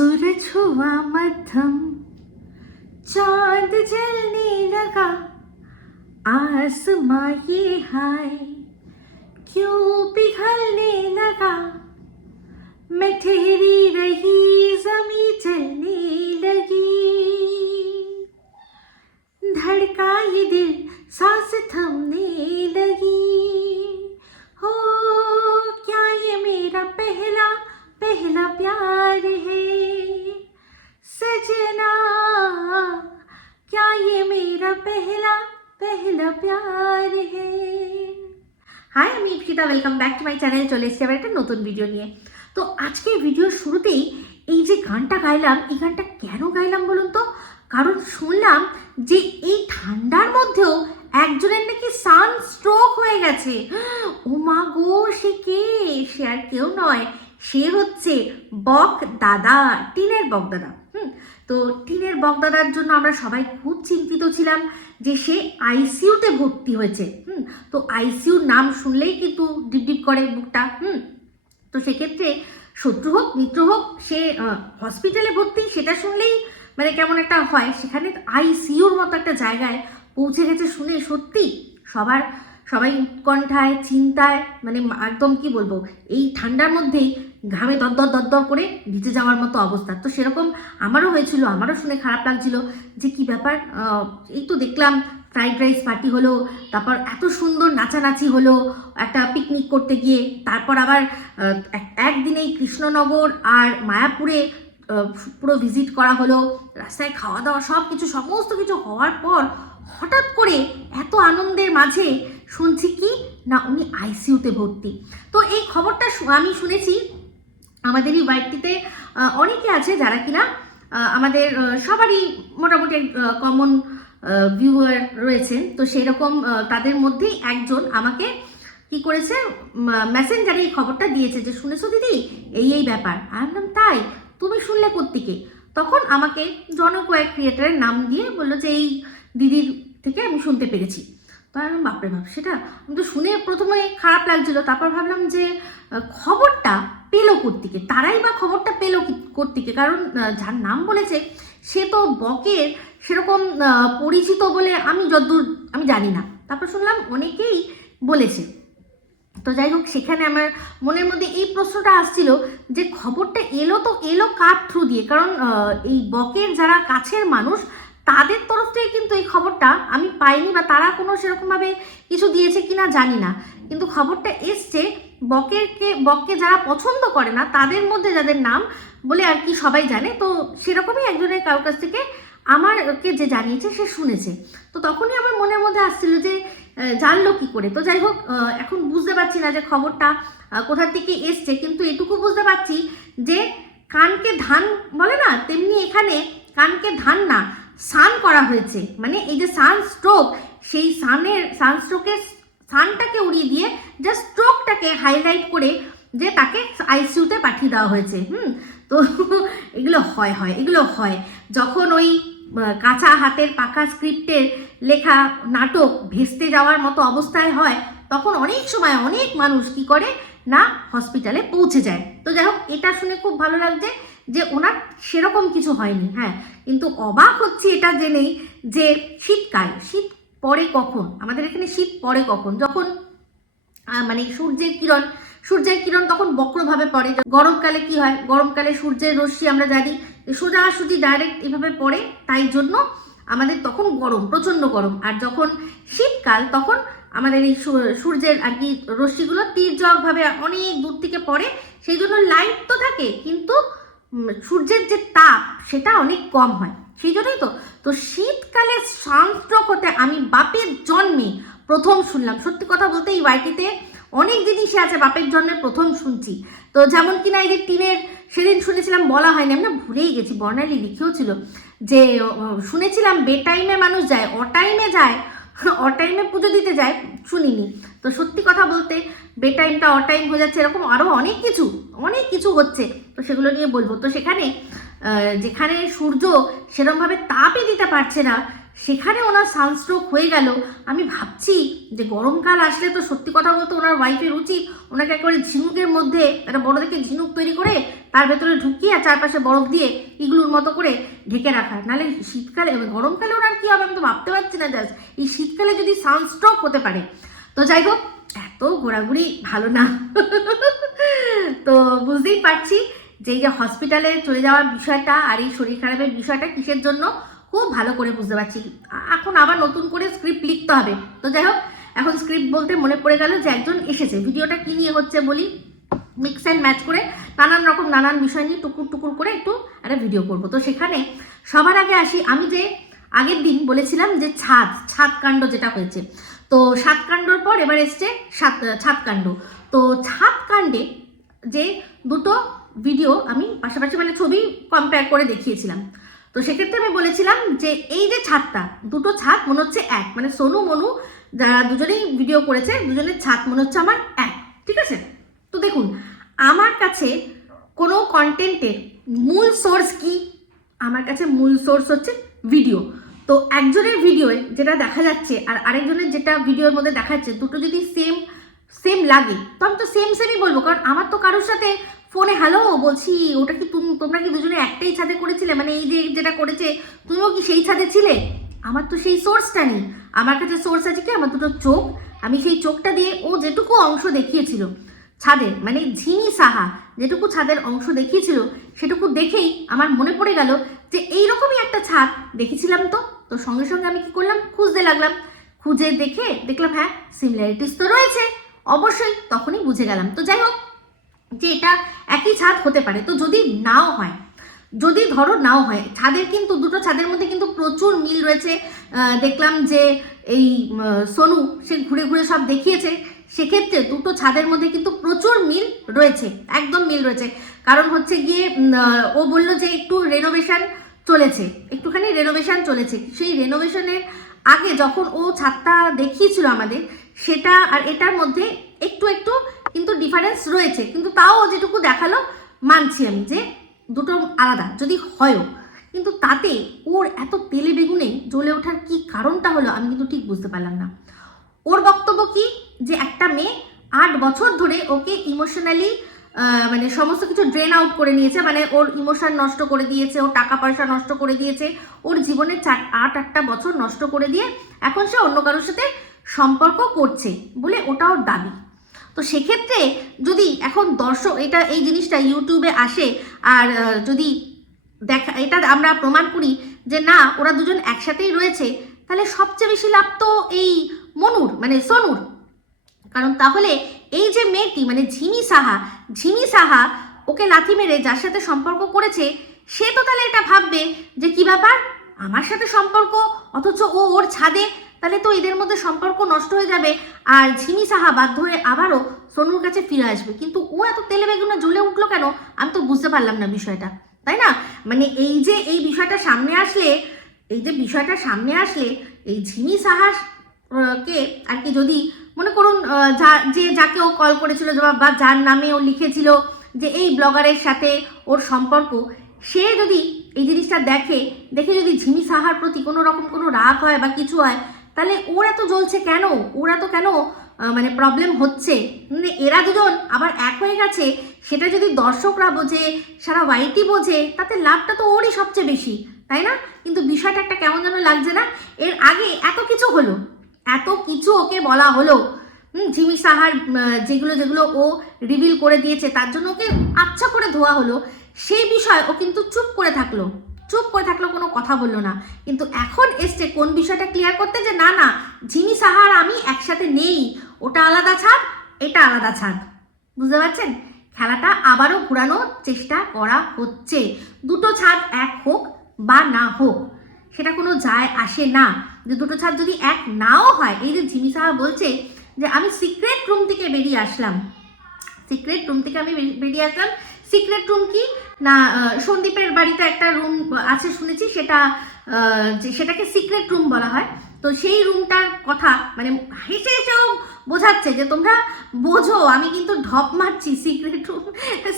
सूरज हुआ मध्यम। चाँद जलने लगा। आसमां ये हाय। क्यों पिघलने लगा? मैं ठहरी रही, जमी चलने लगी। धड़का ये दिल, सांस थमने लगी। हो, क्या ये मेरा पहला पहला प्यार है सजना क्या ये मेरा पहला पहला प्यार है হাই আমি Ipsita welcome back to my channel চলে এসেছি আবার একটা নতুন ভিডিও নিয়ে তো আজকে ভিডিওর শুরুতেই এই যে গানটা গাইলাম এই গানটা কেন গাইলাম বলুন তো কারণ শুনলাম যে এই ঠান্ডার মধ্যেও একজনের নাকি সান স্ট্রোক হয়ে গেছে ও মা গো সে কে সে আর কেউ নয় সে হচ্ছে বক দাদা টিনের বক দাদা হুম, তো টিনের বক দাদার জন্য আমরা সবাই খুব চিন্তিত ছিলাম যে সে আইসিইউতে ভর্তি হয়েছে। হুম, তো আইসিইউর নাম শুনলেই কিন্তু ডিপ ডিপ করে বুকটা। হুম, তো সেক্ষেত্রে শত্রু হোক, মিত্র হোক, সে হসপিটালে ভর্তি, সেটা শুনলেই মানে কেমন একটা হয়। সেখানে আইসিইউর মতো একটা জায়গায় পৌঁছে গেছে শুনে সত্যি সবার সবাই উৎকণ্ঠায় চিন্তায় মানে একদম কি বলব, এই ঠান্ডার মধ্যেই ঘামে দরদর দরদর করে ভিজে যাওয়ার মতো অবস্থা। তো সেরকম আমারও হয়েছিল, আমারও শুনে খারাপ লাগছিল যে কি ব্যাপার এই তো দেখলাম ফ্রাইড রাইস পার্টি হলো, তারপর এত সুন্দর নাচানাচি হলো, একটা পিকনিক করতে গিয়ে, তারপর আবার এক- একদিনেই কৃষ্ণনগর আর মায়াপুরে পুরো ভিজিট করা হলো, রাস্তায় খাওয়া দাওয়া সব কিছু সমস্ত কিছু হওয়ার পর হঠাৎ করে এত আনন্দের মাঝে শুনছি কি? না উনি আইসিইউতে ভর্তি। তো এই খবরটা আমি শুনেছি আমাদেরই বাড়িটিতে অনেকে আছে যারা কিনা আমাদের সবারই মোটামুটি কমন ভিউয়ার রয়েছেন তো সেরকম আহ, তাদের মধ্যেই একজন আমাকে কি করেছে মেসেঞ্জারে এই খবরটা দিয়েছে যে শুনেছো দিদি? এই এই ব্যাপার। আমি তাই? তুমি শুনলে কোত্থেকে? তখন আমাকে জনকয়েক ক্রিয়েটারের নাম দিয়ে বলল যে এই দিদির থেকে আমি শুনতে পেরেছি। তো আমি বাপরে বাপ, সেটা আমি তো শুনে প্রথমে খারাপ লাগছিল। তারপর ভাবলাম যে খবরটা পেল কোত্থেকে? তারাই বা খবরটা পেল কি- কোত্থেকে? কারণ যার নাম বলেছে, সে তো বকের সেরকম পরিচিত বলে আমি যদ্দূর, আমি জানি না। তারপর শুনলাম অনেকেই বলেছে। তো যাই হোক, সেখানে আমার মনের মধ্যে এই প্রশ্নটা আসছিল যে, খবরটা এলো তো এলো কার থ্রু দিয়ে? কারণ এই বকের যারা কাছের মানুষ তাদের তরফ থেকে কিন্তু এই খবরটা আমি পাইনি বা তারা কোনো সেরকমভাবে কিছু দিয়েছে কি না জানি না। কিন্তু খবরটা এসছে বকেরকে বককে যারা পছন্দ করে না তাদের মধ্যে যাদের নাম বলে আর কি সবাই জানে তো সেরকমই একজনের কারোর কাছ থেকে আমারকে যে জানিয়েছে সে শুনেছে। তো তখনই আমার মনের মধ্যে আসছিল যে জানলো কি করে? তো যাই হোক এখন বুঝতে পারছি না যে খবরটা আহ, কোথা থেকে এসছে কিন্তু এটুকু বুঝতে পারছি যে কানকে ধান বলে না তেমনি এখানে কানকে ধান না সান করা হয়েছে। মানে এই যে সান স্ট্রোক, সেই সানের সানস্ট্রোকের সানটাকে উড়িয়ে দিয়ে জাস্ট স্ট্রোকটাকে হাইলাইট করে যে তাকে আইসিইউতে পাঠিয়ে দেওয়া হয়েছে। হুম? তো এগুলো হয় হয়, এগুলো হয়। যখন ওই কাঁচা হাতের পাকা স্ক্রিপ্টের লেখা নাটক ভেস্তে যাওয়ার মতো অবস্থায় হয়, তখন অনেক সময় অনেক মানুষ কি করে না হসপিটালে পৌঁছে যায়। তো যাই হোক, এটা শুনে খুব ভালো লাগছে। যে ওনার সেরকম কিছু হয়নি হ্যাঁ। কিন্তু অবাক হচ্ছে এটা জেনেই যে শীতকাল, শীত পরে কখন? আমাদের এখানে শীত পরে কখন? যখন মানে সূর্যের কিরণ সূর্যের কিরণ তখন বক্রভাবে পড়ে। গরমকালে কি হয়? গরমকালে সূর্যের রশ্মি আমরা জানি সোজাসুজি ডাইরেক্ট এভাবে পড়ে, তাই জন্য আমাদের তখন গরম, প্রচণ্ড গরম। আর যখন শীতকাল, তখন আমাদের এই সূর্যের আর কি রশ্মিগুলো তীর্যকভাবে অনেক দূর থেকে পড়ে, সেই জন্য লাইট তো থাকে। কিন্তু সূর্যের যে তাপ, সেটা অনেক কম হয়। সেই জন্যই তো তো শীতকালে সানস্ট্রোক হতে আমি বাপের জন্মে প্রথম শুনলাম। সত্যি কথা বলতে এই বাড়িটিতে অনেক জিনিসই আছে বাপের জন্মে প্রথম শুনছি। তো যেমন কিনা এই যে টিনের, সেদিন শুনেছিলাম, বলা হয়নি, আমি না ভুলেই গেছি, বর্ণালী লিখেও ছিল যে শুনেছিলাম বে টাইমে মানুষ যায় অ টাইমে যায় টাইমে পুজো দিতে যায়, শুনিনি। তো সত্যি কথা বলতে, বেটাইমটা অ টাইম হয়ে যাচ্ছে এরকম আরও অনেক কিছু অনেক কিছু হচ্ছে, তো সেগুলো নিয়ে বলব। তো সেখানে যেখানে সূর্য সেরমভাবে তাপই দিতে পারছে না সেখানে ওনার সানস্ট্রোক হয়ে গেল। আমি ভাবছি যে গরমকাল আসলে তো সত্যি কথা বলতে ওনার ওয়াইফের উচিত ওনাকে একেবারে ঝিনুকের মধ্যে একটা বড় দেখে ঝিনুক তৈরি করে তার ভেতরে ঢুকিয়ে আর চারপাশে বরফ দিয়ে ইগলুর মতো করে ঢেকে রাখা নাহলে শীতকালে, গরমকালে ওনার কী হবে আমি তো ভাবতে পারছি না জাস্ট এই শীতকালে যদি সানস্ট্রোক হতে পারে। তো যাই হোক, এত ঘোরাঘুরি ভালো না। তো বুঝতেই পারছি যে এই যে হসপিটালে চলে যাওয়ার বিষয়টা আর এই শরীর খারাপের বিষয়টা কিসের জন্য? খুব ভালো করে বুঝতে পারছি। এখন আবার নতুন করে স্ক্রিপ্ট লিখতে হবে। তো যাই হোক, এখন স্ক্রিপ্ট বলতে মনে পড়ে গেল যে একজন এসেছে। ভিডিওটা কী নিয়ে হচ্ছে বলি? মিক্স অ্যান্ড ম্যাচ করে নানান রকম নানান বিষয় নিয়ে টুকুর টুকুর করে একটু একটা ভিডিও করব। তো সেখানে সবার আগে আসি আমি যে আগের দিন বলেছিলাম যে ছাদ ছাদ কাণ্ড যেটা হয়েছে। তো সাত কাণ্ডর পর এবার এসছে সাত ছাদ কাণ্ড। তো ছাদ কাণ্ডে যে দুটো ভিডিও আমি পাশাপাশি মানে ছবি কম্পেয়ার করে দেখিয়েছিলাম। তো সেক্ষেত্রে আমি বলেছিলাম যে এই যে ছাদটা, দুটো ছাদ মনে হচ্ছে এক। মানে সোনু, মনু, যারা দুজনেই ভিডিও করেছে, দুজনের ছাদ মনে হচ্ছে আমার এক। ঠিক আছে? তো দেখুন, আমার কাছে কোনো কন্টেন্টের মূল সোর্স কি? আমার কাছে মূল সোর্স হচ্ছে ভিডিও তো একজনের ভিডিওয়ে যেটা দেখা যাচ্ছে আর আরেকজনের যেটা ভিডিওর মধ্যে দেখাচ্ছে দুটো যদি সেম সেম লাগে, তো আমি তো সেম সেমই বলব। কারণ আমার তো কারোর সাথে ফোনে, হ্যালো, বলছি, ওটা কি তুমি, তোমরা কি দুজনে একটাই ছাদে করেছিলে? মানে এই যে যেটা করেছে, তুমিও কি সেই ছাদে ছিলে? আমার তো সেই সোর্সটা নেই। আমার কাছে সোর্স আছে কি? আমার দুটো চোখ। আমি সেই চোখটা দিয়ে ও যেটুকু অংশ দেখিয়েছিল ছাদের মানে ঝিনি সাহা যেটুকু ছাদের অংশ দেখিয়েছিল, সেটুকু দেখেই আমার মনে পড়ে গেল যে এইরকমই একটা ছাদ দেখেছিলাম তো। তো সঙ্গে সঙ্গে আমি কি করলাম? খুঁজতে লাগলাম। খুঁজে দেখে দেখলাম হ্যাঁ সিমিলারিটিস তো রয়েছে। অবশ্যই তখনই বুঝে গেলাম। তো যাই হোক যে এটা একই ছাদ হতে পারে। তো যদি নাও হয়, যদি ধরো নাও হয়, ছাদের কিন্তু, দুটো ছাদের মধ্যে কিন্তু প্রচুর মিল রয়েছে। দেখলাম যে এই সোনু, সে ঘুরে ঘুরে সব দেখিয়েছে। সেক্ষেত্রে দুটো ছাদের মধ্যে কিন্তু প্রচুর মিল রয়েছে, একদম মিল রয়েছে। কারণ হচ্ছে গিয়ে ও বলল যে একটু রেনোভেশন চলেছে, একটুখানি রেনোভেশন চলেছে। সেই রেনোভেশনের আগে যখন ও ছাদটা দেখিয়েছিল আমাদের, সেটা আর এটার মধ্যে একটু একটু কিন্তু ডিফারেন্স রয়েছে। কিন্তু তাও যেটুকু দেখাল, মানছি আমি যে দুটো আলাদা, যদি হয়ও। কিন্তু তাতে ওর এত তেলে বেগুনে জ্বলে ওঠার কি কারণটা হলো আমি কিন্তু ঠিক বুঝতে পারলাম না। ওর বক্তব্য কি? যে একটা মেয়ে আট বছর ধরে ওকে ইমোশনালি মানে সমস্ত কিছু ড্রেন আউট করে নিয়েছে মানে ওর ইমোশন নষ্ট করে দিয়েছে, ওর টাকা পয়সা নষ্ট করে দিয়েছে, ওর জীবনের চার, আট, আটটা বছর নষ্ট করে দিয়ে এখন সে অন্য কারোর সাথে সম্পর্ক করছে বলে ওটা ওর দাবি। তো সেক্ষেত্রে যদি এখন দর্শক, এটা এই জিনিসটা ইউটিউবে আসে আর যদি দেখা, এটা আমরা প্রমাণ করি যে না, ওরা দুজন একসাথেই রয়েছে, তাহলে সবচেয়ে বেশি লাভ তো এই মনুর মানে সোনুর। কারণ তাহলে এই যে মেয়েটি মানে ঝিমি সাহা ঝিমি সাহা ওকে লাথি মেরে যার সাথে সম্পর্ক করেছে, সে তো তাহলে এটা ভাববে যে কি ব্যাপার? আমার সাথে সম্পর্ক, অথচ ও ওর ছাদে, তাহলে তো এদের মধ্যে সম্পর্ক নষ্ট হয়ে যাবে। আর ঝিমি সাহা বাধ্য হয়ে আবারও সোনুর কাছে ফিরে আসবে। কিন্তু ও এত তেলে বেগুনে জ্বলে উঠল কেন? আমি তো বুঝতে পারলাম না বিষয়টা। তাই না? মানে এই যে এই বিষয়টা সামনে আসলে, এই যে বিষয়টা সামনে আসলে, এই ঝিমি সাহা কে? আর কি যদি মনে করুন যা, যে যাকে ও কল করেছিল, বা- বা যার নামে ও লিখেছিল যে এই ব্লগারের সাথে ওর সম্পর্ক সে যদি এই জিনিসটা দেখে দেখে যদি ঝিমি সাহার প্রতি কোনো রকম কোনো রাগ হয় বা কিছু হয়, তাহলে ওর এত জ্বলছে কেন? ওরা তো কেন মানে প্রবলেম হচ্ছে? মানে এরা দুজন আবার এক হয়ে গেছে, সেটা যদি দর্শকরা বোঝে, সারা ওয়াইটি বোঝে, তাতে লাভটা তো ওরই সবচেয়ে বেশি, তাই না? কিন্তু বিষয়টা একটা কেমন যেন লাগছে না? এর আগে এত কিছু হলো, এত কিছু ওকে বলা হলো হুম, জিমি সাহার যেগুলো যেগুলো ও রিভিল করে দিয়েছে তার জন্য ওকে আচ্ছা করে ধোয়া হলো। সেই বিষয় ও কিন্তু চুপ করে থাকল। চুপ করে থাকল কোনো কথা বলল না। কিন্তু এখন এসছে কোন বিষয়টা ক্লিয়ার করতে যে না না ঝিমি সাহার আমি একসাথে নেই। ওটা আলাদা ছাদ এটা আলাদা ছাদ। বুঝতে পারছেন? খেলাটা আবারও ঘোরানোর চেষ্টা করা হচ্ছে। দুটো ছাদ এক হোক বা না হোক সেটা কোনো যায় আসে না। যে দুটো ছাদ যদি এক নাও হয় এই যে ঝিমি সাহা বলছে যে আমি সিক্রেট রুম থেকে বেরিয়ে আসলাম। সিক্রেট রুম থেকে আমি বেরিয়ে আসলাম। সিক্রেট রুম কি? না সন্দীপের বাড়িতে একটা রুম আছে শুনেছি, সেটা যে সেটাকে সিক্রেট রুম বলা হয়। তো সেই রুমটার কথা মানে হেসে হেসেও বোঝাচ্ছে যে তোমরা বোঝো, আমি কিন্তু ঢপ মারছি সিক্রেট রুম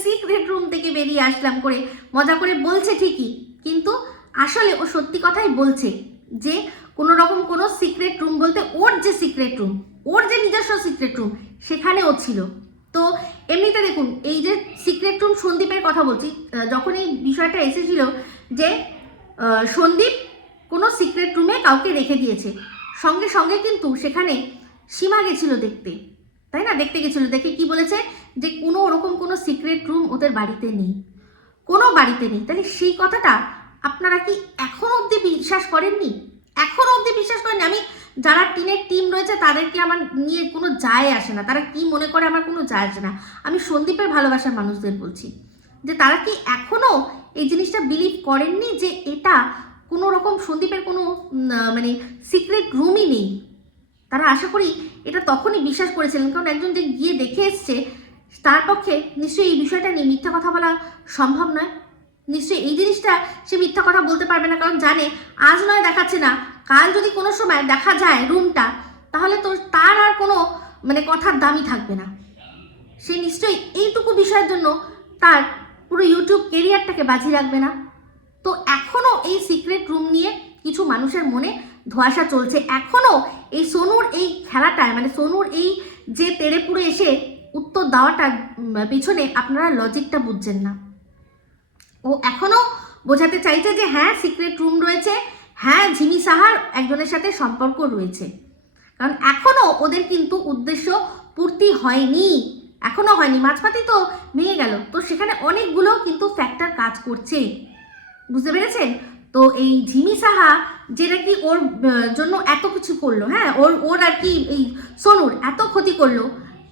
সিক্রেট রুম থেকে বেরিয়ে আসলাম করে। মজা করে বলছে ঠিকই, কিন্তু আসলে ও সত্যি কথাই বলছে যে কোনো রকম কোনো সিক্রেট রুম বলতে ওর যে সিক্রেট রুম ওর যে নিজস্ব সিক্রেট রুম সেখানে ও ছিল। তো এমনিতে দেখুন, এই যে সিক্রেট রুম সন্দীপের কথা বলছি যখন এই বিষয়টা এসেছিল যে সন্দীপ কোনো সিক্রেট রুমে কাউকে রেখে দিয়েছে, সঙ্গে সঙ্গে কিন্তু সেখানে সীমা গেছিল দেখতে। তাই না? দেখতে গেছিল, দেখে কি বলেছে? যে কোনো ওরকম কোনো সিক্রেট রুম ওদের বাড়িতে নেই। কোনো বাড়িতে নেই। তাহলে সেই কথাটা আপনারা কি এখনও অবধি বিশ্বাস করেননি? এখনও অবধি বিশ্বাস করেননি? আমি যারা টিনের টিম রয়েছে, তাদেরকে আমার নিয়ে কোনো যায় আসে না। তারা কি মনে করে আমার কোনো যায় আসে না। আমি সন্দীপের ভালোবাসার মানুষদের বলছি যে, তারা কি এখনও এই জিনিসটা বিলিভ করেননি যে, এটা কোনো রকম সন্দীপের কোনো মানে সিক্রেট রুমই নেই? তারা আশা করি এটা তখনই বিশ্বাস করেছিলেন। কারণ একজন যে গিয়ে দেখে এসছে, তার পক্ষে নিশ্চয়ই এই বিষয়টা নিয়ে মিথ্যা কথা বলা সম্ভব নয়। নিশ্চয়ই এই জিনিসটা সে মিথ্যা কথা বলতে পারবে না, কারণ জানে, আজ নয় দেখাচ্ছে না। কাল যদি কোনো সময় দেখা যায় রুমটা তাহলে তো তার আর কোনো মানে কথার দামই থাকবে না। সে নিশ্চয়ই এইটুকু বিষয়ের জন্য তার পুরো ইউটিউব কেরিয়ারটাকে বাজি রাখবে না। তো এখনও এই সিক্রেট রুম নিয়ে কিছু মানুষের মনে ধোঁয়াশা চলছে। এখনও এই সোনুর এই খেলাটায় মানে সোনুর এই যে তেড়ে পুড়ে এসে উত্তর দেওয়াটার উম, পিছনে আপনারা লজিকটা বুঝছেন না। ও এখনও বোঝাতে চাইছে যে হ্যাঁ সিক্রেট রুম রয়েছে। হ্যাঁ ঝিমি সাহার একজনের সাথে সম্পর্ক রয়েছে। কারণ এখনও ওদের কিন্তু উদ্দেশ্য পূর্তি হয়নি। এখনও হয়নি। মাঝপাতি তো ভেঙে গেল। তো সেখানে অনেকগুলো কিন্তু ফ্যাক্টর কাজ করছে। বুঝতে পেরেছেন? তো এই ঝিমি সাহা যেটা কি ওর জন্য এত কিছু করল হ্যাঁ ওর ওর আর কি এই সোনুর এত ক্ষতি করল,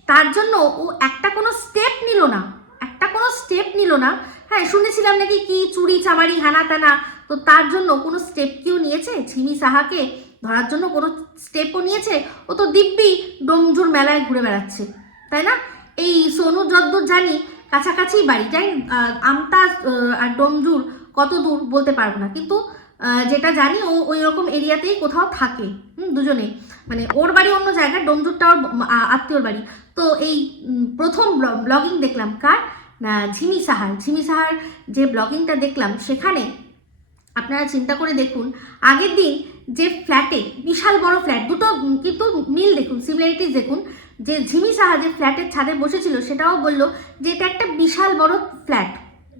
তার জন্য ও একটা কোনো স্টেপ নিল না। একটা কোনো স্টেপ নিল না। হ্যাঁ শুনেছিলাম নাকি কি চুরি চামারি হানা টানা তো তার জন্য কোনো স্টেপ কেউ নিয়েছে? ঝিমি সাহাকে ধরার জন্য কোনো স্টেপও নিয়েছে? ও তো দিব্যি ডোমজুর মেলায় ঘুরে বেড়াচ্ছে, তাই না? এই সোনু যদ্দূর জানি কাছাকাছি বাড়ি যাই আমতা আর ডোমজুর কত দূর বলতে পারব না। কিন্তু যেটা জানি ও ওই রকম এরিয়াতেই কোথাও থাকে, হুম, দুজনে। মানে ওর বাড়ি অন্য জায়গায়, ডোমজুরটা ওর আত্মীয়র বাড়ি। তো এই প্রথম ব্লগিং দেখলাম কার? ঝিমি সাহার। ঝিমি সাহার যে ব্লগিংটা দেখলাম, সেখানে আপনারা চিন্তা করে দেখুন, আগের দিন যে ফ্ল্যাটে বিশাল বড় ফ্ল্যাট দুটো কিন্তু মিল দেখুন সিমিলারিটিস দেখুন, যে ঝিমি সাহা যে ফ্ল্যাটের ছাদে বসেছিল, সেটাও বলল যে এটা একটা বিশাল বড় ফ্ল্যাট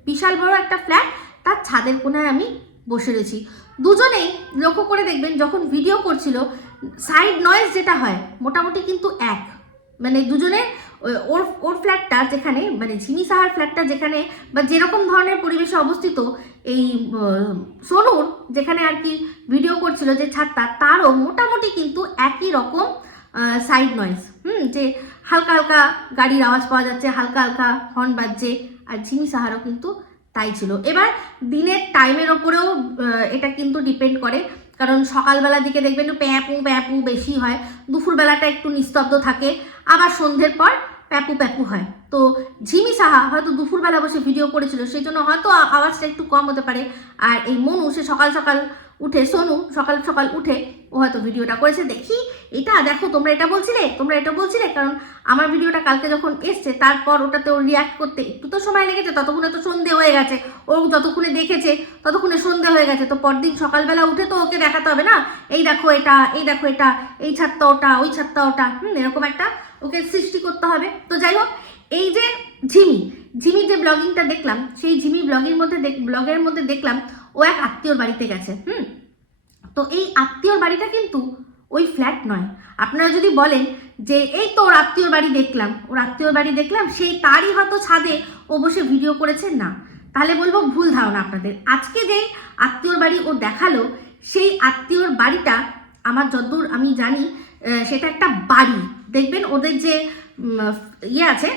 বিশাল বড় একটা ফ্ল্যাট তার ছাদের কোনায় আমি বসে রয়েছি। দুজনেই লক্ষ্য করে দেখবেন, যখন ভিডিও করছিল সাইড নয়েজ যেটা হয়, মোটামুটি কিন্তু এক মানে দুজনের ওর ওর ফ্ল্যাটটা যেখানে মানে ঝিমি সাহার ফ্ল্যাটটা যেখানে, বা যেরকম ধরনের পরিবেশে অবস্থিত, এই সোনুর, যেখানে আর কি ভিডিও করছিল যে ছাদটা, তারও মোটামুটি কিন্তু একই রকম সাইড নয়েজ হুম, যে হালকা হালকা গাড়ির আওয়াজ পাওয়া যাচ্ছে, হালকা হালকা হর্ন বাজছে, আর ঝিমি সাহারও কিন্তু তাই ছিল। এবার দিনের টাইমের ওপরেও এটা কিন্তু ডিপেন্ড করে, কারণ সকালবেলার দিকে দেখবেন প্যাঁপু প্যাঁপু বেশি হয়, দুপুরবেলাটা একটু নিস্তব্ধ থাকে, আবার সন্ধ্যের পর প্যাপু প্যাপু হয়। তো ঝিমি সাহা হয়তো দুপুরবেলা বসে ভিডিও করেছিল, সেই জন্য হয়তো আওয়াজটা একটু কম হতে পারে। আর এই মনু, সে সকাল সকাল উঠে, সোনু সকাল সকাল উঠে ও হয়তো ভিডিওটা করেছে। দেখি, এটা দেখো, তোমরা এটা বলছিলে? তোমরা এটা বলছিলে? কারণ আমার ভিডিওটা কালকে যখন এসছে, তারপর ওটাতে ও রিয়াক্ট করতে একটু তো সময় লেগেছে, ততক্ষণে তো সন্ধে হয়ে গেছে। ও যতক্ষণে দেখেছে, ততক্ষণে সন্ধে হয়ে গেছে। তো পরদিন সকালবেলা উঠে তো ওকে দেখাতে হবে না? এই দেখো এটা, এই দেখো এটা, এই ছাদটা ওটা, ওই ছাদটা ওটা। হুম, এরকম একটা ওকে সৃষ্টি করতে হবে। তো যাই হোক এই যে ঝিমি ঝিমির যে ব্লগিংটা দেখলাম, সেই ঝিমি ব্লগের মধ্যে ব্লগের মধ্যে দেখলাম ও এক আত্মীয়র বাড়িতে গেছে, হুম? তো এই আত্মীয়র বাড়িটা কিন্তু ওই ফ্ল্যাট নয়। আপনারা যদি বলেন যে, এই তো ওর আত্মীয়র বাড়ি দেখলাম। ওর আত্মীয়র বাড়ি দেখলাম সেই তারই হয়তো ছাদে ও বসে ভিডিও করেছে, না। তাহলে বলব ভুল ধারণা আপনাদের। আজকে যে আত্মীয়র বাড়ি ও দেখাল, সেই আত্মীয়র বাড়িটা, আমার যতদূর আমি জানি সেটা একটা বাড়ি। দেখবেন ওদের যে ইয়ে আছে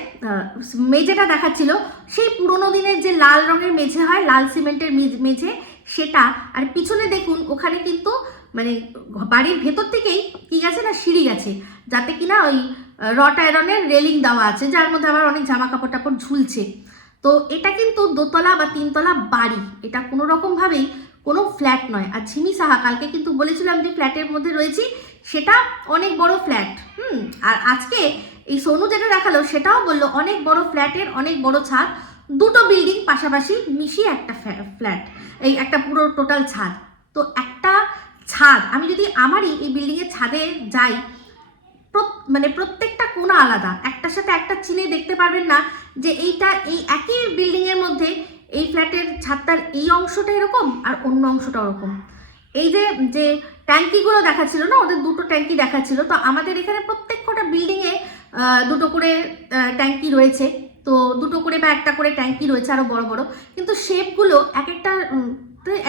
মেঝেটা দেখাচ্ছিল। সেই পুরোনো দিনের যে লাল রঙের মেঝে হয়, লাল সিমেন্টের মেঝ- সেটা, আর পিছনে দেখুন, ওখানে কিন্তু মানে বাড়ির ভেতর থেকেই কি গেছে না, সিঁড়ি গেছে। যাতে কিনা ওই রট আয়রনের রেলিং দেওয়া আছে, যার মধ্যে আবার অনেক জামা কাপড় টাপড় ঝুলছে। তো এটা কিন্তু দোতলা বা তিনতলা বাড়ি। এটা কোনো রকমভাবেই কোনো ফ্ল্যাট নয়। আর ঝিমি সাহা, কালকে কিন্তু বলেছিলাম যে ফ্ল্যাটের মধ্যে রয়েছি সেটা অনেক বড় ফ্ল্যাট হুম? আর আজকে এই সোনু যেটা দেখাল, সেটাও বলল অনেক বড় ফ্ল্যাটের অনেক বড় ছাদ, দুটো বিল্ডিং পাশাপাশি মিশিয়ে একটা ফ্ল্যাট এই একটা পুরো টোটাল ছাদ। তো একটা ছাদ, আমি যদি আমারই এই বিল্ডিংয়ের ছাদে যাই মানে প্রত্যেকটা কোণা আলাদা, একটার সাথে একটা চিনে দেখতে পারবেন না যে এইটা, এই একই বিল্ডিংয়ের মধ্যে এই ফ্ল্যাটের ছাদটার এই অংশটা এরকম আর অন্য অংশটা ওরকম। এই যে যে ট্যাঙ্কিগুলো দেখাচ্ছিল না, ওদের দুটো ট্যাঙ্কি দেখাচ্ছিল, তো আমাদের এখানে প্রত্যেক কটা বিল্ডিংয়ে দুটো করে ট্যাঙ্কি রয়েছে। তো দুটো করে বা একটা করে ট্যাঙ্কি রয়েছে আরও বড় বড়। কিন্তু শেপগুলো এক একটা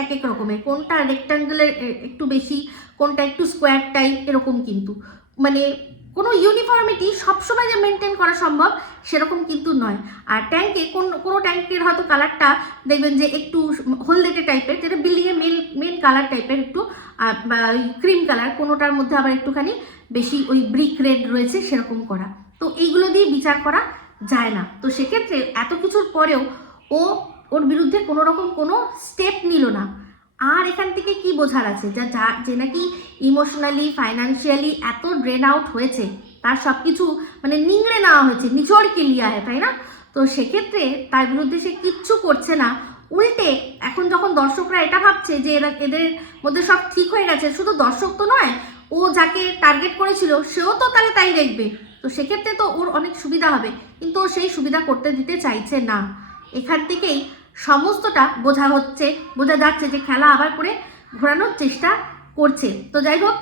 এক এক রকমের। কোনটা রেক্ট্যাঙ্গেলের একটু বেশি, কোনটা একটু স্কোয়ার টাইপ এরকম কিন্তু। মানে কোনো ইউনিফর্মিটি সবসময় যে মেনটেন করা সম্ভব, সেরকম কিন্তু নয়। আর ট্যাঙ্কে কোন, কোনো ট্যাঙ্কের হয়তো কালারটা দেখবেন যে একটু হলদেটে টাইপের যেটা বিল্ডিংয়ের মেন মেন কালার টাইপের একটু ক্রিম কালার কোনোটার মধ্যে আবার একটুখানি বেশি ওই ব্রিক রেড রয়েছে সেরকম করা। তো এইগুলো দিয়ে বিচার করা যায় না। তো সেক্ষেত্রে এত কিছুর পরেও ও, ওর বিরুদ্ধে কোনো রকম কোনো স্টেপ নিল না। আর এখান থেকে কি বোঝার আছে? যা যা, যে নাকি ইমোশনালি ফাইন্যান্সিয়ালি এত ড্রেন আউট হয়েছে, তার সব কিছু মানে নিংড়ে নেওয়া হয়েছে নিচড়কে লিয়া হয়, তাই না? তো সেক্ষেত্রে তার বিরুদ্ধে সে কিচ্ছু করছে না। উল্টে এখন যখন দর্শকরা এটা ভাবছে যে এরা, এদের মধ্যে সব ঠিক হয়ে গেছে, শুধু দর্শক তো নয়, ও যাকে টার্গেট করেছিল, সেও তো তাহলে তাই দেখবে। তো সেক্ষেত্রে তো ওর অনেক সুবিধা হবে, কিন্তু ও সেই সুবিধা করতে দিতে চাইছে না। এখান থেকেই সমস্তটা বোঝা হচ্ছে, বোঝা যাচ্ছে যে খেলা আবার করে ঘোরানোর চেষ্টা করছে। তো যাই হোক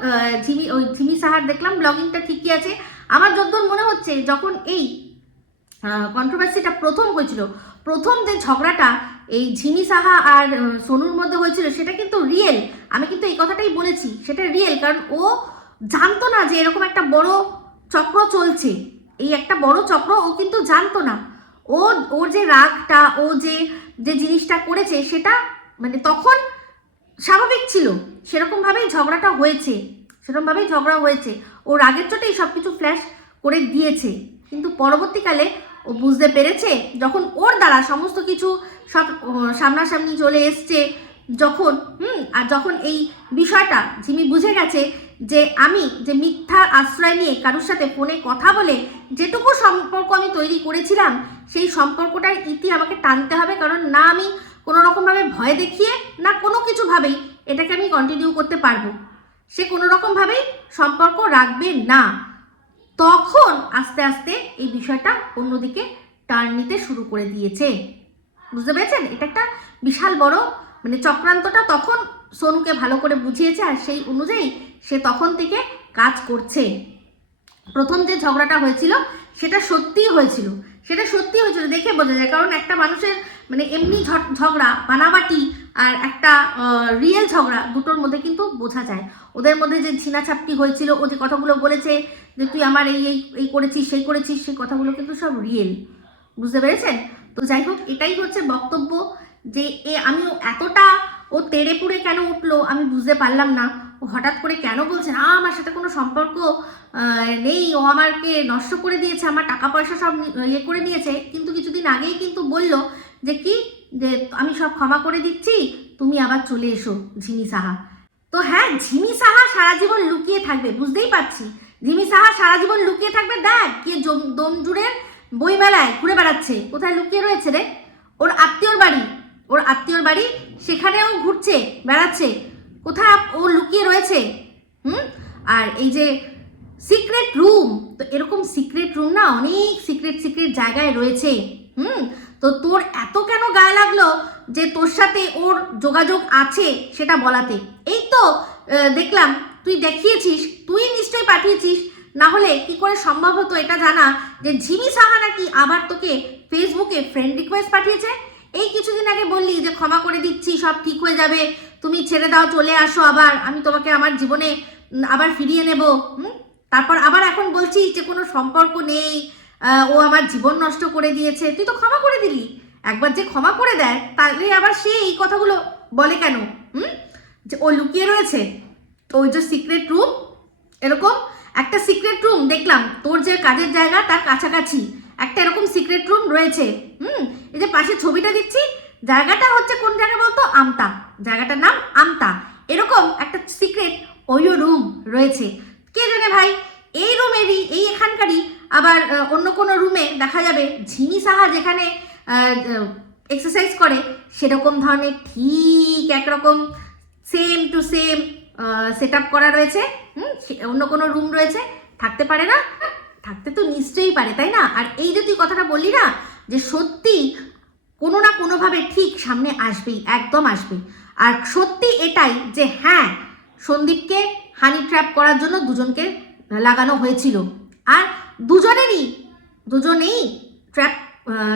ঝিমি ওই ঝিমি সাহার দেখলাম, ব্লগিংটা ঠিকই আছে। আমার যতদূর মনে হচ্ছে যখন এই কন্ট্রোভার্সিটা প্রথম হয়েছিল, প্রথম যে ঝগড়াটা এই ঝিমি সাহা আর সোনুর মধ্যে হয়েছিল, সেটা কিন্তু রিয়েল আমি কিন্তু এই কথাটাই বলেছি, সেটা রিয়েল কারণ ও জানতো না যে এরকম একটা বড় চক্র চলছে। এই একটা বড় চক্র ও কিন্তু জানতো না। ও, ওর যে রাগটা, ও যে যে জিনিসটা করেছে, সেটা মানে তখন স্বাভাবিক ছিল। সেরকমভাবেই ঝগড়াটা হয়েছে। সেরকমভাবেই ঝগড়া হয়েছে। ও রাগের চোটেই সব কিছু ফ্ল্যাশ করে দিয়েছে। কিন্তু পরবর্তীকালে ও বুঝতে পেরেছে, যখন ওর দ্বারা সমস্ত কিছু সব সামনাসামনি চলে এসছে যখন, হুম, আর যখন এই বিষয়টা ঝিমি বুঝে গেছে যে আমি যে মিথ্যা আশ্রয় নিয়ে কারোর সাথে ফোনে কথা বলে যেটুকু সম্পর্ক আমি তৈরি করেছিলাম, সেই সম্পর্কটার ইতি আমাকে টানতে হবে। কারণ না আমি কোনো রকমভাবে ভয় দেখিয়ে, না কোনো কিছুভাবেই এটাকে আমি কন্টিনিউ করতে পারব। সে কোনো রকমভাবেই সম্পর্ক রাখবে না। তখন আস্তে আস্তে এই বিষয়টা অন্যদিকে টার্ন নিতে শুরু করে দিয়েছে। বুঝতে পেরেছেন? এটা একটা বিশাল বড় মানে চক্রান্তটা তখন সোনুকে ভালো করে বুঝিয়েছে আর সেই অনুযায়ী সে তখন থেকে কাজ করছে। প্রথম যে ঝগড়াটা হয়েছিল, সেটা সত্যিই হয়েছিল। সেটা সত্যি হয়েছিল দেখে বোঝা যায়, কারণ একটা মানুষের মানে এমনি ঝগড়া, বানাবাটি আর একটা রিয়েল ঝগড়া দুটোর মধ্যে কিন্তু বোঝা যায়। ওদের মধ্যে যে ছিনাছাপটি হয়েছিল, ও যে কথাগুলো বলেছে যে তুই আমার এই এই এই করেছিস, সেই করেছিস, সেই কথাগুলো কিন্তু সব রিয়েল বুঝতে পেরেছেন? তো যাই হোক, এটাই হচ্ছে বক্তব্য। যে, এ আমি এতটা ও তেড়ে পুড়ে কেন উঠল? আমি বুঝতে পারলাম না। ও হঠাৎ করে কেন বলছে, না, আমার সাথে কোনো সম্পর্ক নেই। ও আমাকে নষ্ট করে দিয়েছে, আমার টাকা পয়সা সব ইয়ে করে নিয়েছে। কিন্তু কিছুদিন আগেই কিন্তু বলল যে, কি? যে, আমি সব ক্ষমা করে দিচ্ছি, তুমি আবার চলে এসো, ঝিমি সাহা। তো হ্যাঁ ঝিমি সাহা সারা জীবন লুকিয়ে থাকবে, বুঝতেই পারছি। ঝিমি সাহা সারা জীবন লুকিয়ে থাকবে, দেখ কে দমজুড়ের বইমেলায় ঘুরে বেড়াচ্ছে। কোথায় লুকিয়ে রয়েছে রে? ওর আত্মীয়র বাড়ি। ওর আত্মীয়র বাড়ি, সেখানেও ঘুরছে, বেড়াচ্ছে। কোথায় ও লুকিয়ে রয়েছে, হুম? আর এই যে সিক্রেট রুম তো এরকম সিক্রেট রুম না, অনেক সিক্রেট সিক্রেট জায়গায় রয়েছে, হুম? তো তোর এত কেন গায়ে লাগল যে তোর সাথে ওর যোগাযোগ আছে সেটা বলাতে? এই তো দেখলাম, তুই দেখিয়েছিস, তুই নিশ্চয়ই পাঠিয়েছিস, না হলে কি করে সম্ভব হতো এটা জানা যে ঝিমি সাহা নাকি আবার তোকে ফেসবুকে ফ্রেন্ড রিকোয়েস্ট পাঠিয়েছে? এই কিছুদিন আগে বললি যে ক্ষমা করে দিচ্ছি, সব ঠিক হয়ে যাবে। তুমি ছেড়ে দাও, চলে আসো আবার। আমি তোমাকে আমার জীবনে আবার ফিরিয়ে নেব, হুম? তারপর আবার এখন বলছিস যে কোনো সম্পর্ক নেই ও আমার জীবন নষ্ট করে দিয়েছে। তুই তো ক্ষমা করে দিলি। একবার যে ক্ষমা করে দেয়, তাহলে আবার সে এই কথাগুলো বলে কেন, হুম? যে ও লুকিয়ে রয়েছে। তো ওই যে সিক্রেট রুম এরকম একটা সিক্রেট রুম দেখলাম। তোর যে কাজের জায়গা, তার কাছাকাছি। একটা এরকম সিক্রেট রুম রয়েছে, হুম? এই যে পাশে ছবিটা দিচ্ছি জায়গাটা হচ্ছে কোন জায়গা বলতো? আমতা। জায়গাটার নাম আমতা। এরকম একটা সিক্রেট ওইও রুম রয়েছে। কে জানে ভাই? এই রুমেরই, এই এখানকারই আবার অন্য কোনো রুমে দেখা যাবে ঝিমি সাহা যেখানে এক্সারসাইজ করে, সেরকম ধরনের ঠিক একরকম same to same set up করা রয়েছে, হুম? অন্য কোনো রুম রয়েছে, থাকতে পারে না? থাকতে তো নিশ্চয়ই পারে, তাই না? আর এই যে তুই কথাটা বললি না, যে সত্যি কোনো না কোনোভাবে ঠিক সামনে আসবেই, একদম আসবে আর সত্যি এটাই যে হ্যাঁ সন্দীপকে হানি ট্র্যাপ করার জন্য দুজনকে লাগানো হয়েছিল। আর দুজনেরই, দুজনেই ট্র্যাপ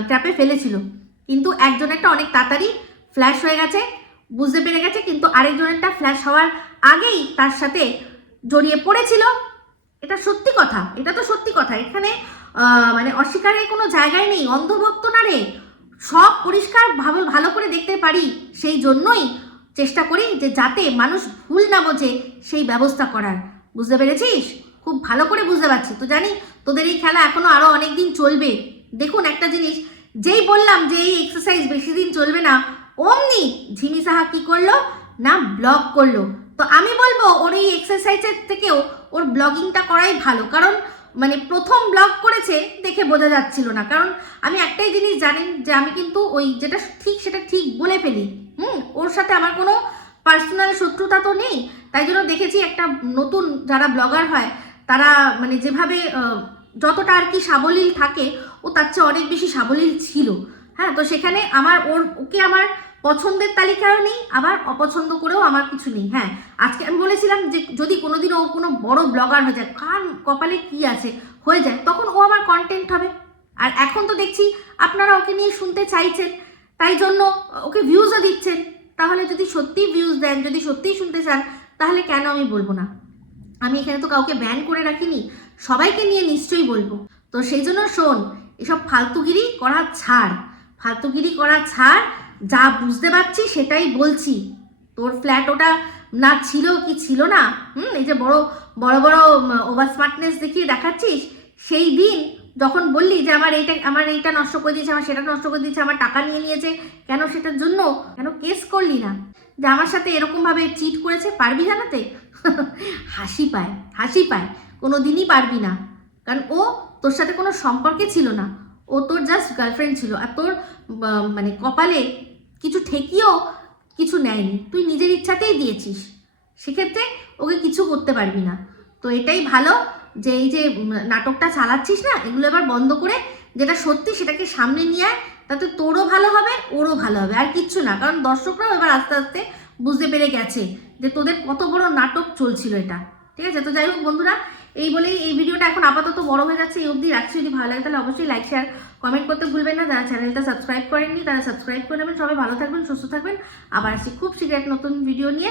ট্র্যাপে ফেলেছিল। কিন্তু একজনেরটা অনেক তাড়াতাড়ি ফ্ল্যাশ হয়ে গেছে, বুঝতে পেরে গেছে, কিন্তু আরেকজনেরটা ফ্ল্যাশ হওয়ার আগেই তার সাথে জড়িয়ে পড়েছিল। এটা সত্যি কথা, এটা তো সত্যি কথা। এখানে মানে অস্বীকারের কোনো জায়গায় নেই, অন্ধভক্ত না রে। সব পরিষ্কার ভালো ভালো করে দেখতে পারি, সেই জন্যই চেষ্টা করি যে যাতে মানুষ ভুল না বোঝে সেই ব্যবস্থা করার। বুঝতে পেরেছিস? খুব ভালো করে বুঝতে পারছি। তো জানি তোদের এই খেলা এখনও আরও অনেক দিন চলবে। দেখুন একটা জিনিস, যেই বললাম যে এই এক্সারসাইজ বেশি দিন চলবে না, অমনি ঝিমি সাহা কী করল? না ব্লগ করল। তো আমি বলব ওর এই এক্সারসাইজের থেকেও ওর ব্লগিংটা করাই ভালো। কারণ মানে প্রথম ব্লগ করেছে, দেখে বোঝা যাচ্ছিল না। কারণ আমি একটাই জিনিস জানেন যে আমি কিন্তু ওই যেটা ঠিক সেটা ঠিক বলে ফেলি। হুম, ওর সাথে আমার কোনো পার্সোনাল শত্রুতা তো নেই। তাই জন্য দেখেছি একটা নতুন যারা ব্লগার হয়, তারা মানে যেভাবে যতটা আর কি সাবলীল থাকে, ও তার চেয়ে অনেক বেশি সাবলীল ছিল। হ্যাঁ তো সেখানে আমার, ওর, ওকে আমার পছন্দের তালিকায়ও নেই, আবার অপছন্দ করেও আমার কিছু নেই। হ্যাঁ আজকে আমি বলেছিলাম যে যদি কোনোদিন ও কোনো বড় ব্লগার হয়ে যায়, কার কপালে কি আছে, হয়ে যায়, তখন ও আমার কন্টেন্ট হবে। আর এখন তো দেখছি আপনারা ওকে নিয়ে শুনতে চাইছেন, তাই জন্য ওকে ভিউজও দিচ্ছেন। তাহলে যদি সত্যিই ভিউজ দেন, যদি সত্যিই শুনতে চান, তাহলে কেন আমি বলব না? আমি এখানে তো কাউকে ব্যান করে রাখিনি, সবাইকে নিয়ে নিশ্চয়ই বলব। তো সেই জন্য শোন, এসব ফালতুগিরি করা ছাড়, ফালতুগিরি করা ছাড় যা বুঝতে পারছি সেটাই বলছি। তোর ফ্ল্যাট ওটা না ছিল কি ছিল না? হুম, এই যে বড় বড় বড় ওভার স্মার্টনেস দেখিয়ে দেখাচ্ছিস, সেই দিন যখন বললি যে আমার এইটা আমার এইটা নষ্ট করে দিয়েছে, আমার সেটা নষ্ট করে দিয়েছে, আমার টাকা নিয়ে নিয়েছে, কেন সেটার জন্য? কেন কেস করলি না? যে আমার সাথে এরকমভাবে চিট করেছে, পারবি জানাতে? হাসি পায় হাসি পায়। কোনো দিনই পারবি না। কারণ ও তোর সাথে কোনো সম্পর্কে ছিল না। ও তোর জাস্ট গার্লফ্রেন্ড ছিল আর তোর মানে কপালে কিছু ঠেকিয়েও কিছু নেয়নি। তুই নিজের ইচ্ছাতেই দিয়েছিস। সেক্ষেত্রে ওকে কিছু করতে পারবি না। তো এটাই ভালো যে এই যে নাটকটা চালাচ্ছিস না, এগুলো এবার বন্ধ করে যেটা সত্যি সেটাকে সামনে নিয়ে আয়। তাতে তোরও ভালো হবে, ওরও ভালো হবে। আর কিচ্ছু না, কারণ দর্শকরাও এবার আস্তে আস্তে বুঝতে পেরে গেছে যে তোদের কত বড় নাটক চলছিল এটা। ঠিক আছে? তো যাই হোক বন্ধুরা এই বলেই এই ভিডিওটা এখন আপাতত বড় হয়ে যাচ্ছে, এই অবধি রাখছি। যদি ভালো লাগে তাহলে অবশ্যই লাইক শেয়ার কমেন্ট করতে ভুলবেন না। যারা চ্যানেলটা সাবস্ক্রাইব করেননি, তারা সাবস্ক্রাইব করে নেবেন। সবাই ভালো থাকবেন, সুস্থ থাকবেন। আবার আসি খুব শীঘ্র এক নতুন ভিডিও নিয়ে।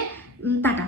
টাটা।